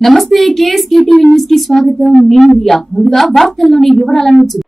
నమస్తే కేఎస్కేటీవీ న్యూస్కి స్వాగతం. నేను రియా. ముందుగా వార్తల్లోని వివరాలను చూ-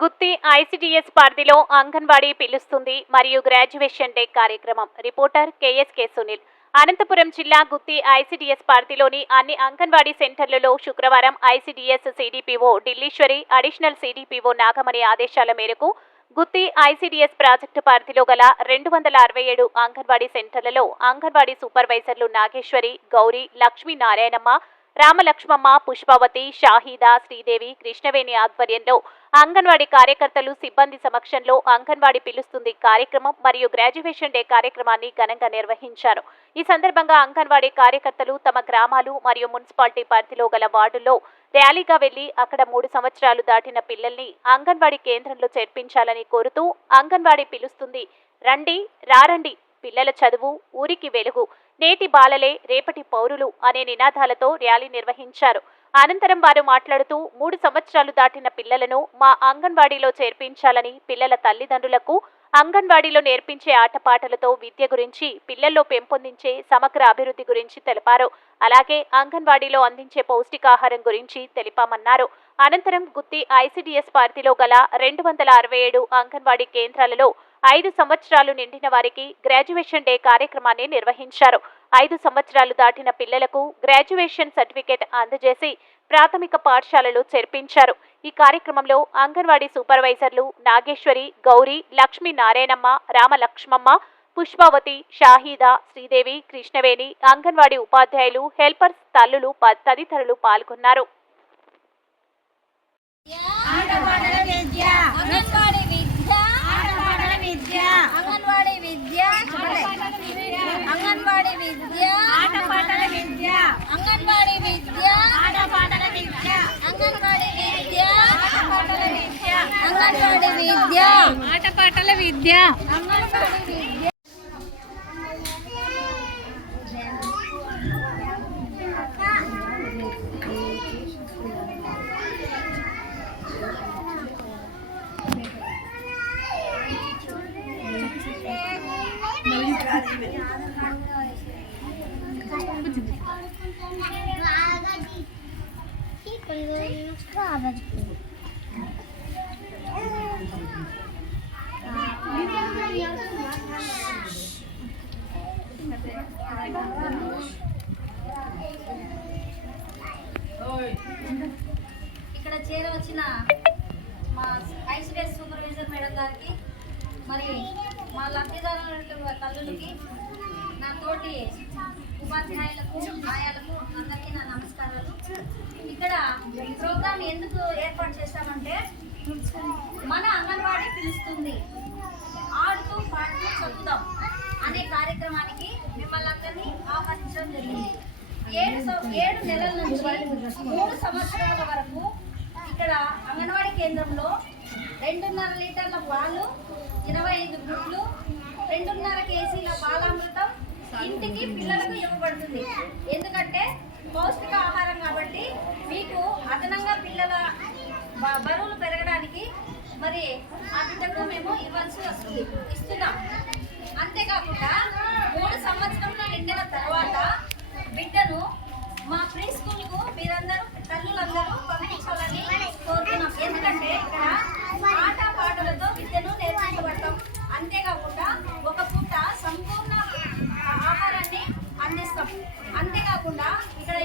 గుత్తి ఐసిడిఎస్ పరిధిలో అంగన్వాడీ పిలుస్తుంది మరియు గ్రాడ్యుయేషన్ డే కార్యక్రమం. Reporter KSK Sunil. అనంతపురం జిల్లా గుత్తి ఐసిడిఎస్ పరిధిలోని అన్ని అంగన్వాడీ సెంటర్లలో శుక్రవారం ICDS CDPO Dilleswari additional CDPO Nagamani ఆదేశాల మేరకు గుత్తి ఐసిడిఎస్ ప్రాజెక్టు పరిధిలో గల రెండు వందల అరవై ఏడు అంగన్వాడీ సెంటర్లలో అంగన్వాడీ సూపర్వైజర్లు నాగేశ్వరి గౌరీ లక్ష్మీ నారాయణమ్మ రామలక్ష్మమ్మ పుష్పవతి షాహీదా శ్రీదేవి కృష్ణవేణి ఆధ్వర్యంలో అంగన్వాడీ కార్యకర్తలు సిబ్బంది సమక్షంలో అంగన్వాడీ పిలుస్తుంది కార్యక్రమం మరియు గ్రాడ్యుయేషన్ డే కార్యక్రమాన్ని ఘనంగా నిర్వహించారు. ఈ సందర్భంగా అంగన్వాడీ కార్యకర్తలు తమ గ్రామాలు మరియు మున్సిపాలిటీ పరిధిలో గల వార్డుల్లో ర్యాలీగా వెళ్ళి అక్కడ మూడు సంవత్సరాలు దాటిన పిల్లల్ని అంగన్వాడీ కేంద్రంలో చేర్పించాలని కోరుతూ అంగన్వాడీ పిలుస్తుంది. రండి రారండి పిల్లల చదువు ఊరికి వెలుగు నేటి బాలలే రేపటి పౌరులు అనే నినాదాలతో ర్యాలీ నిర్వహించారు. అనంతరం వారు మాట్లాడుతూ మూడు సంవత్సరాలు దాటిన పిల్లలను మా అంగన్వాడీలో చేర్పించాలని పిల్లల తల్లిదండ్రులకు అంగన్వాడీలో నేర్పించే ఆటపాటలతో విద్య గురించి పిల్లల్లో పెంపొందించే సమగ్ర అభివృద్ధి గురించి తెలిపారు. అలాగే అంగన్వాడీలో అందించే పౌష్టికాహారం గురించి తెలిపామన్నారు. అనంతరం గుత్తి ఐసిడిఎస్ పరిధిలో గల రెండు వందల అరవై ఏడు అంగన్వాడీ కేంద్రాలలో ఐదు సంవత్సరాలు నిండిన వారికి గ్రాడ్యుయేషన్ డే కార్యక్రమాన్ని నిర్వహించారు. ఐదు సంవత్సరాలు దాటిన పిల్లలకు గ్రాడ్యుయేషన్ సర్టిఫికేట్ అందజేసి ప్రాథమిక పాఠశాలలో చేర్పించారు. ఈ కార్యక్రమంలో అంగన్వాడీ సూపర్వైజర్లు నాగేశ్వరి గౌరీ లక్ష్మీ నారాయణమ్మ రామలక్ష్మమ్మ పుష్పావతి షాహీదా శ్రీదేవి కృష్ణవేణి అంగన్వాడీ ఉపాధ్యాయులు హెల్పర్స్ తల్లులు తదితరులు పాల్గొన్నారు ఆటపాటల విద్య అంగన్వాడీ విద్య ఆటపాటల విద్య అంగన్వాడీ విద్య అంగన్వాడీ విద్య ఆటపాటల విద్య అంగన్వాడీ విద్య ఆటపాటల విద్య అంగన్వాడీ విద్య ఆటపాటల విద్య అంగన్వాడీ విద్య ఆటపాటల విద్య అంగన్వాడీ విద్య ఇక్కడ ఈ ప్రోగ్రామ్ ఎందుకు ఏర్పాటు చేశామంటే మన అంగన్వాడీ పిలుస్తుంది. ఆడుతూ పాడుతూ చెప్తాం అనే కార్యక్రమానికి మిమ్మల్ని అందరినీ ఆహ్వానించడం జరిగింది. ఏడు ఏడు నెలల నుంచి మూడు సంవత్సరాల వరకు ఇక్కడ అంగన్వాడీ కేంద్రంలో రెండున్నర లీటర్ల పాలు ఇరవై ఐదు గుడ్లు రెండున్నర కేజీల బాలామృతం ఇంటికి పిల్లలకు ఇవ్వబడుతుంది. ఎందుకంటే పౌష్టిక ఆహారం కాబట్టి మీకు అదనంగా పిల్లల బరువులు పెరగడానికి మరి ఆ బిడ్డకు మేము ఇవ్వాల్సి వస్తుంది ఇస్తున్నాం. అంతేకాకుండా మూడు సంవత్సరంలో నిండిన తర్వాత బిడ్డను మా ప్రిన్స్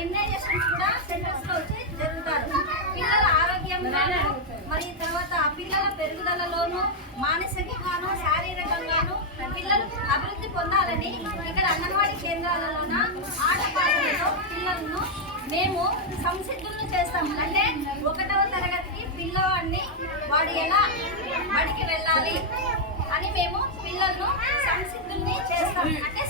ఇమ్యునైజేషన్స్ కూడా సెంటర్స్లో వచ్చి జరుగుతారు పిల్లల ఆరోగ్యంగా మరి తర్వాత పిల్లల పెరుగుదలలోను మానసికంగాను శారీరకంగాను పిల్లలు అభివృద్ధి పొందాలని ఇక్కడ అంగన్వాడీ కేంద్రాలలోన ఆటపాటలతో పిల్లలను మేము సంసిద్ధులను చేస్తాము. అంటే ఒకటవ తరగతికి పిల్లవాడిని వాడు ఎలా బడికి వెళ్ళాలి అని మేము పిల్లలను సంసిద్ధుల్ని చేస్తాము. అంటే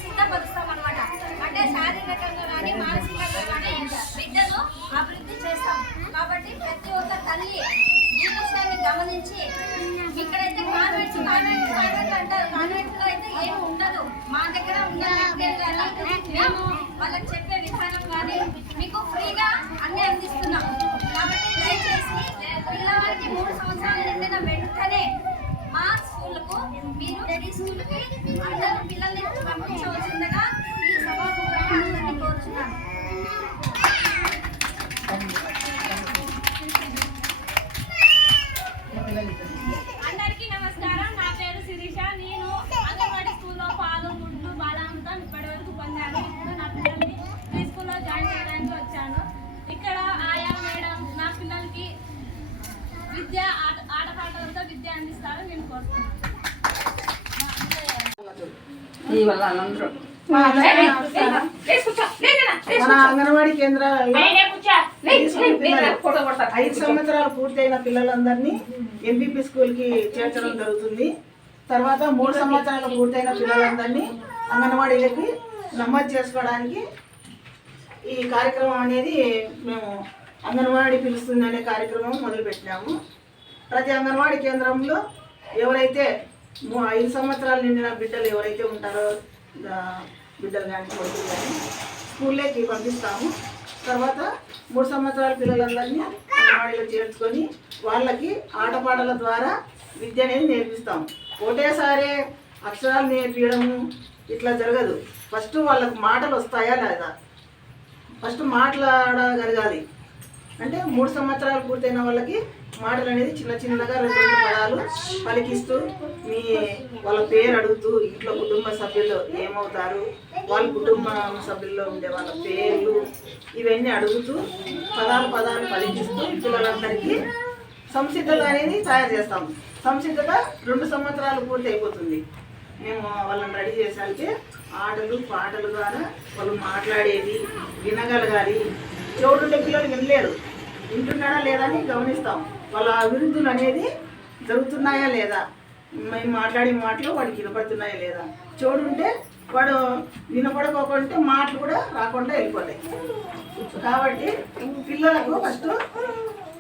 ఈ వల్ల అందరూ మన అంగన్వాడీ పిల్లలు ఐదు సంవత్సరాలు పూర్తయిన పిల్లలందరినీ ఎంపీపీ స్కూల్కి చేర్చడం జరుగుతుంది. తర్వాత మూడు సంవత్సరాలు పూర్తయిన పిల్లలందరినీ అంగన్వాడీలకి నమోదు చేసుకోవడానికి ఈ కార్యక్రమం అనేది మేము అంగన్వాడీ పిలుస్తుంది అనే కార్యక్రమం మొదలుపెట్టినాము. ప్రతి అంగన్వాడీ కేంద్రంలో ఎవరైతే ఐదు సంవత్సరాలు నిండిన బిడ్డలు ఎవరైతే ఉంటారో బిడ్డలు కానీ కొడుకులు కానీ స్కూల్లోకి పంపిస్తాము. తర్వాత మూడు సంవత్సరాల పిల్లలందరినీ అంగన్వాడీలో చేర్చుకొని వాళ్ళకి ఆటపాటల ద్వారా విద్య అనేది నేర్పిస్తాము. ఒకటేసారి అక్షరాలు నేర్పించడము ఇట్లా జరగదు. ఫస్ట్ వాళ్ళకి మాటలు వస్తాయా లేదా? ఫస్ట్ మాట్లాడగలగాలి. అంటే మూడు సంవత్సరాలు పూర్తయిన వాళ్ళకి మాటలు అనేది చిన్న చిన్నగా రెండు రెండు పదాలు పలికిస్తూ మీ వాళ్ళ పేరు అడుగుతూ ఇంట్లో కుటుంబ సభ్యులు ఏమవుతారు? వాళ్ళ కుటుంబ సభ్యుల్లో ఉండే వాళ్ళ పేర్లు ఇవన్నీ అడుగుతూ పదాలు పదాలు పలికిస్తూ పిల్లలందరికీ సంసిద్ధత అనేది తయారు చేస్తాం. సంసిద్ధత రెండు సంవత్సరాలు పూర్తి అయిపోతుంది. మేము వాళ్ళని రెడీ చేసాకే ఆటలు పాటలు ద్వారా వాళ్ళు మాట్లాడేది వినగలగాలి. చెవుడుండే పిల్లలు వినలేరు. వింటున్నాడా లేదా అని గమనిస్తాం. వాళ్ళ అభివృద్ధులు అనేది జరుగుతున్నాయా లేదా? మేము మాట్లాడే మాటలు వాడికి వినపడుతున్నాయా లేదా? చూడుంటే ఉంటే వాడు వినపడకోకుంటే మాటలు కూడా రాకుండా వెళ్ళిపోతాయి. కాబట్టి పిల్లలకు ఫస్ట్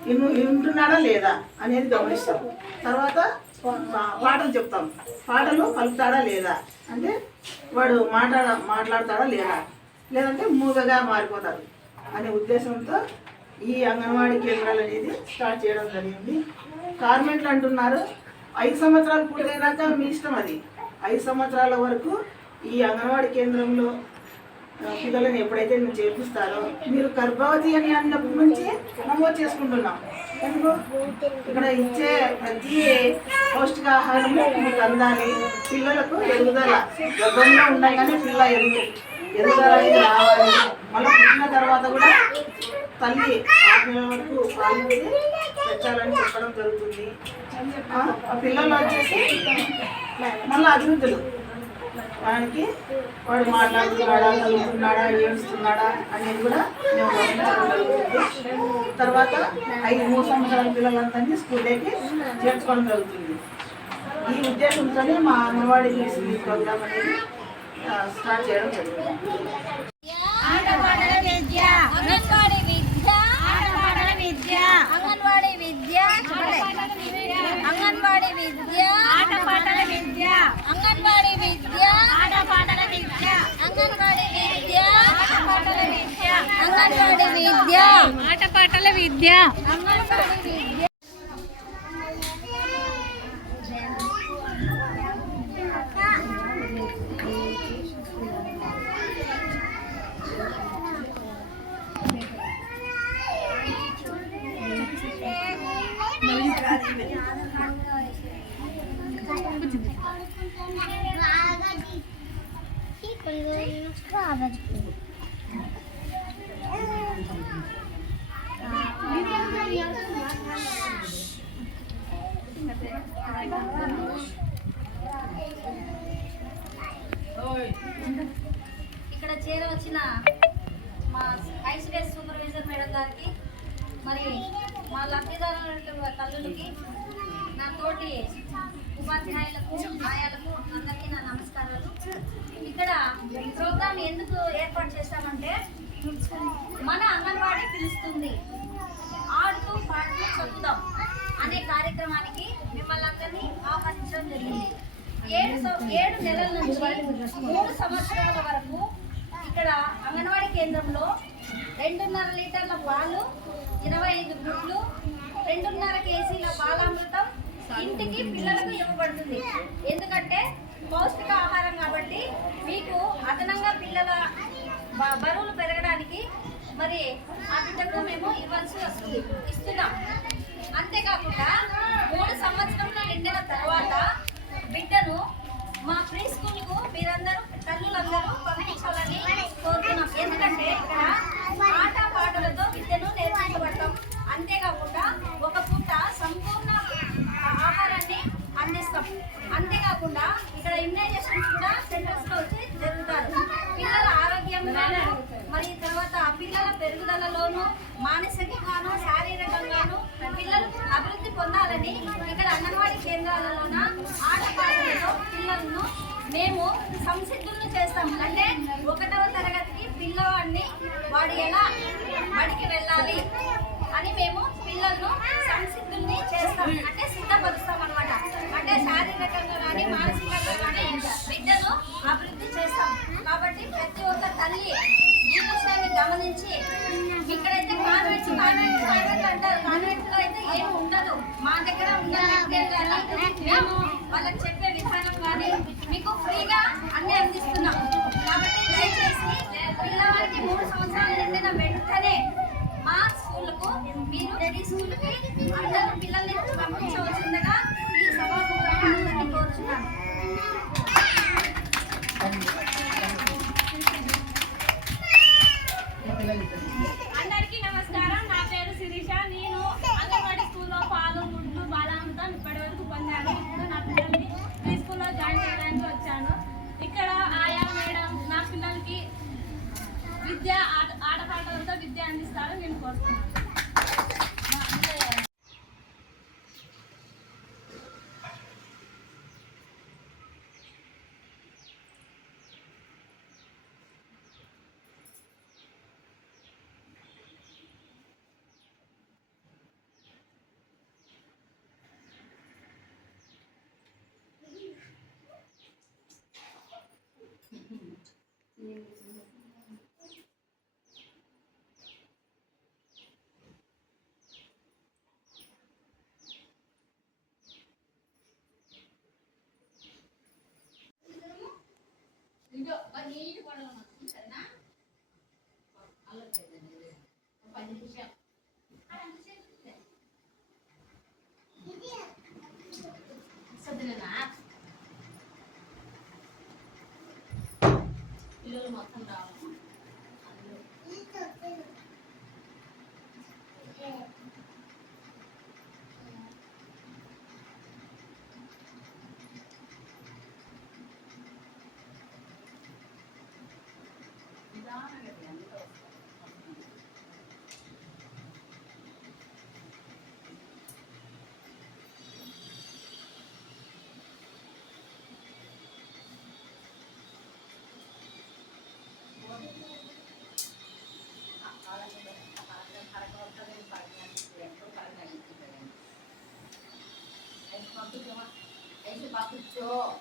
విను వింటున్నాడా లేదా అనేది గమనిస్తాం. తర్వాత పాటలు చెప్తాం. పాటలు పలుకుతాడా లేదా? అంటే వాడు మాట్లాడ మాట్లాడతాడా లేదా? లేదంటే మూగగా మారిపోతాడు అనే ఉద్దేశంతో ఈ అంగన్వాడీ కేంద్రాలు అనేది స్టార్ట్ చేయడం జరిగింది. కార్మెంట్లు అంటున్నారు. ఐదు సంవత్సరాలు పూర్తయినాక మీ ఇష్టం అది. ఐదు సంవత్సరాల వరకు ఈ అంగన్వాడీ కేంద్రంలో పిల్లలను ఎప్పుడైతే మీరు చేర్పిస్తారో మీరు గర్భవతి అని అన్నప్పటి నుంచి నమోదు చేసుకుంటున్నాం. ఎందుకు? ఇక్కడ ఇచ్చే ప్రతి పౌష్టికాహారం మీకు అందాలి. పిల్లలకు ఎదుగుదల గర్భంలో ఉండగానే పిల్ల ఎదుగు ఎదుగుదల అనేది రావాలి. మళ్ళీ పుట్టిన తర్వాత కూడా తల్లి ఆరు వరకు పాలు తెచ్చాలని చెప్పడం జరుగుతుంది. ఆ, పిల్లలు వచ్చేసి మళ్ళీ అభివృద్ధులు. వాడికి వాడు మాట్లాడుతున్నాడా చదువుతున్నాడా ఏడుస్తున్నాడా అనేది కూడా మేము గమనించడం జరుగుతుంది. తర్వాత ఐదు మూడు సంవత్సరాల పిల్లలంతా స్కూల్ డేకి చేర్చుకోవడం జరుగుతుంది. ఈ ఉద్దేశంతోనే మా అంగన్వాడీ ఈ ప్రోగ్రామ్ అనేది స్టార్ట్ చేయడం జరుగుతుంది ఆటపాటల విద్య అంగన్వాడీ విద్య ఆటపాటల విద్య అంగన్వాడీ విద్య అంగన్వాడీ విద్య ఆటపాటల విద్య అంగన్వాడీ విద్య ఆటపాటల విద్య అంగన్వాడీ విద్య ఆటపాటల విద్య అంగన్వాడీ విద్య ఆటపాటల విద్య అంగన్వాడీ విద్య మా లబ్ధిదారుల తల్లులకి నా తోటి ఉపాధ్యాయులకు ఆయాలకు అందరికీ నా నమస్కారాలు. ఇక్కడ ప్రోగ్రామ్ ఎందుకు ఏర్పాటు చేశామంటే మన అంగన్వాడీ పిలుస్తుంది. ఆడుతూ పాడుతూ చదువుదాం అనే కార్యక్రమానికి మిమ్మల్ని అందరినీ ఆహ్వానించడం జరిగింది. ఏడు సం- ఏడు నెలల నుంచి మూడు సంవత్సరాల వరకు ఇక్కడ అంగన్వాడీ కేంద్రంలో రెండున్నర లీటర్ల పాలు ఇరవై ఐదు గుడ్లు రెండున్నర కేజీల బాలామృతం ఇంటికి పిల్లలకు ఇవ్వబడుతుంది. ఎందుకంటే పౌష్టిక ఆహారం కాబట్టి మీకు అదనంగా పిల్లల బరువులు పెరగడానికి మరి ఆ బిడ్డకు మేము ఇవ్వాల్సి వస్తుంది ఇస్తున్నాం. అంతేకాకుండా మూడు సంవత్సరంలో నిండిన ఇమ్యునైజేషన్స్ కూడా సెంటర్స్లో వచ్చి జరుగుతారు పిల్లల ఆరోగ్యంలోను మరి తర్వాత పిల్లల పెరుగుదలలోను మానసికంగాను శారీరకంగాను పిల్లలు అభివృద్ధి పొందాలని ఇక్కడ అంగన్వాడి కేంద్రాలలోన ఆటపాటలతో పిల్లలను మేము సంసిద్ధులను చేస్తాము. అంటే ఒకటవ తరగతికి పిల్లవాడిని వాడు ఎలా బడికి వెళ్ళాలి? అని మేము పిల్లలను సంసిద్ధుల్ని చేస్తాం. అంటే సిద్ధపరుస్తాం అనమాట అంటే శారీరకంగా కానీ మానసికంగా కానీ విద్యను అభివృద్ధి చేస్తాం. కాబట్టి ప్రతి ఒక్క తల్లి ఈ విషయాన్ని గమనించి ఇక్కడైతే కాన్వెంట్స్ కాన్వెంట్ కాన్వెంట్ అంటారు. కాన్వెంట్లో అయితే ఏమి ఉండదు. మా దగ్గర ఉన్న మేము వాళ్ళకి చెప్పే విధానం కానీ మీకు ఫ్రీగా అన్ని అందిస్తున్నాం. కాబట్టి దయచేసి పిల్లవాడికి మూడు సంవత్సరాలు నిండిన వెంటనే మీరు రెడీ స్కూల్కి అందరూ పిల్లల్ని పంపించవలసిందిగా 바꾸죠. 애시 바꾸죠.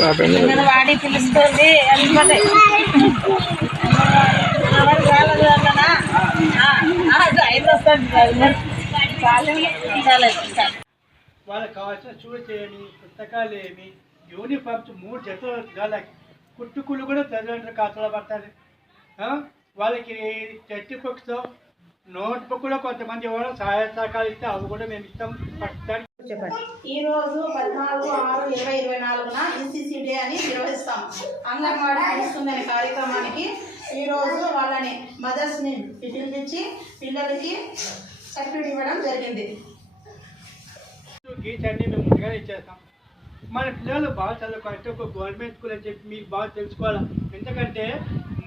బాబు వాడి పిలుస్తుంది. అందుకోలే వాళ్ళకి కావాల్సిన షూస్ ఏమి పుస్తకాలు ఏమి యూనిఫామ్స్ మూడు జతలు వాళ్ళకి కుట్టుకులు కూడా తల్లిదండ్రులు ఖాతాలో పడతారు? వాళ్ళకి టెక్స్ట్ బుక్స్ నోట్ బుక్ కూడా కొంతమంది ఇవ్వడం సహాయ సహకారాలు ఇస్తే అవి కూడా మేము ఇస్తాం. ప్రస్తుతానికి ఈ రోజు పద్నాలుగు ఆరు ఇరవై ఇరవై నాలుగున ఈసీసీ డే అని నిర్వహిస్తాం. అంగన్వాడీ పిలుస్తుందనే కార్యక్రమానికి. ఈ మదర్స్ నేమ్ పిలిపించి పిల్లలకి సర్టిఫికేట్ ఇవ్వడం జరిగింది. గీచ్ అన్ని మేము ముందుగానే ఇచ్చేస్తాం. మన పిల్లలు బాగా చదువుకోవాలంటే ఒక గవర్నమెంట్ స్కూల్ అని చెప్పి మీకు బాగా తెలుసుకోవాలి? ఎందుకంటే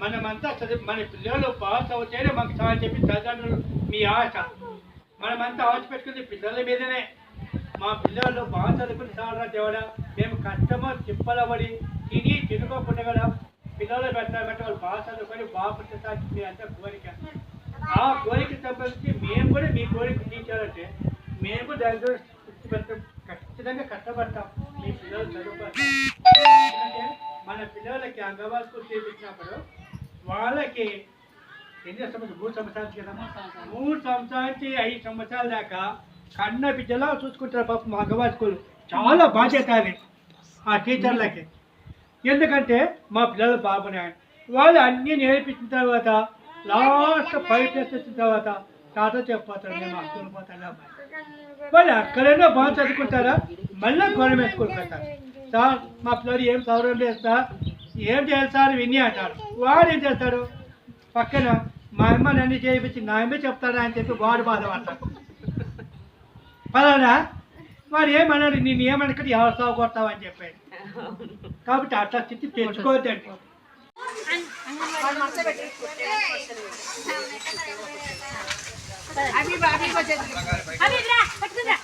మనమంతా చదువు మన పిల్లలు బాగా చదివితేనే మాకు చాలా చెప్పి తల్లిదండ్రులు మీ ఆశ. మనమంతా ఆశ పెట్టుకుంది పిల్లల మీదనే. మా పిల్లలు బాగా చదువుకుని సారా దేవుడా. మేము కష్టమో తిప్పలబడి తిని తినుకోకుండా కూడా పిల్లలు పెట్టాలంటే వాళ్ళు బాగా చదువుకొని బాగా పుట్టిన మీ అంతా కోరిక ఆ కోరిక సంబంధించి మేము కూడా మీ కోరిక తీర్చాలంటే మేము కూడా దాని గురించి కృషి పెడతాం. ఖచ్చితంగా కష్టపడతాం. మీ పిల్లలు చదువుకోవాలి. ఎందుకంటే మన పిల్లలకి అంగన్వాడీ స్కూల్ చేపించినప్పుడు వాళ్ళకి ఎన్ని సంవత్సరాలు మూడు సంవత్సరాలు కదా మూడు సంవత్సరాల. నుంచి ఐదు సంవత్సరాల దాకా కన్న బిడ్డలా చూసుకుంటారు పాపం మా అంగన్వాడీ స్కూల్. చాలా బాధ్యత అది. ఆ టీచర్లకి. ఎందుకంటే మా పిల్లలు బాగున్నాయి వాళ్ళు అన్నీ నేర్పించిన తర్వాత లాస్ట్ ఫైవ్ టెస్ట్ వచ్చిన తర్వాత తాత చెప్పిపోతారు మేము ఆ స్కూల్ పోతాను అమ్మాయి. వాళ్ళు అక్కడైనా బాగా చదువుకుంటారా? మళ్ళీ గవర్నమెంట్ స్కూల్కి వెళ్తారు సార్ మా పిల్లలు ఏం చదవడం లేదు సార్. ఏం చేయాలి సార్? విని అంటారు. వాడు ఏం చేస్తాడు? పక్కన మా అమ్మ నన్ను చేయించి నా అమ్మే చెప్తాడా అని చెప్పి వాడు బాధపడతాడు. పలానా? వాడు ఏమన్నాడు? నేను ఏమనుకుంటే ఎవరు సాగు కొడతావు? అని చెప్పాడు కాబట్టి అట్లా స్థితి తెచ్చుకోవద్దండి. అవి రా